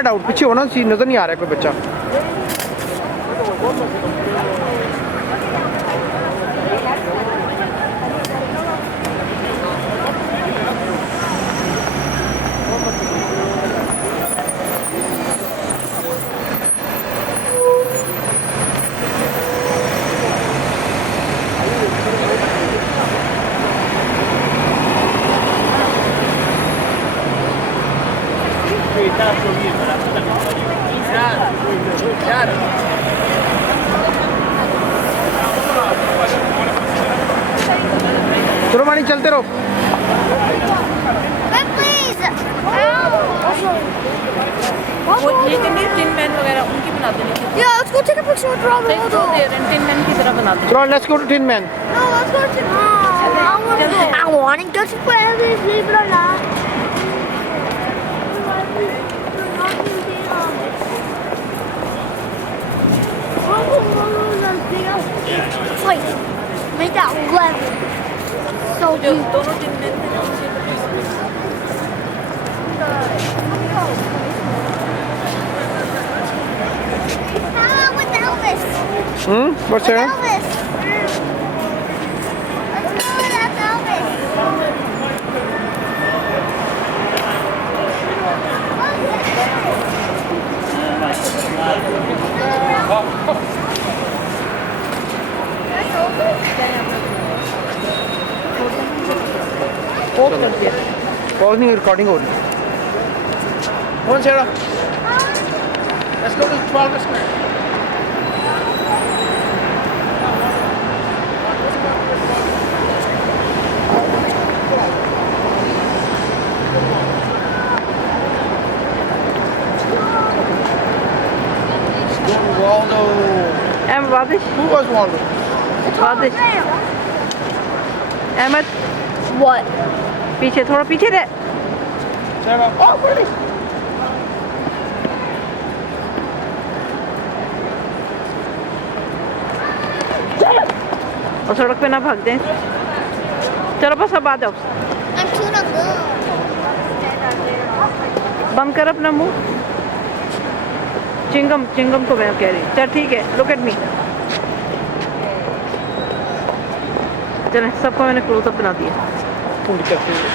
Spread out, पीछे होना चाहिए, नज़र नहीं आ रहा है कोई बच्चा। चलो मानी चलते रहो। वो लेकिन ये टिन मैन वगैरह उनकी बनाते नहीं। Yeah, let's go take a picture with Rob. तो टिन मैन की तरह बनाते हैं। चलो let's go to tin man. No, let's go to. I want to go to Paris, believe it or not. Wait, make that 11. So जो deep. दोनों tin man थे ना उनसे How about with Elvis? What's With that? Elvis. Let's go with Elvis. Post कर दिया। Pause नहीं, recording हो रही। कौन से let's go to 12 square. Waldo. एम वादिश Who was Waldo? Wadish Ahmad What? पीछे थोड़ा पीछे दे। Sarah. Oh, really? और सड़क पे ना भाग जाए। चलो बस अब आ जाओ। I'm tuna good. बंद कर अपना मुंह। चिंगम चिंगम को मैं कह रही। चल ठीक है, लुक एट मी। चलें, सबको मैंने क्लोजअप बना दिया। पूरी करते हुए।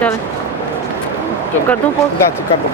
चल कर दूँ पोस्ट। That's a couple.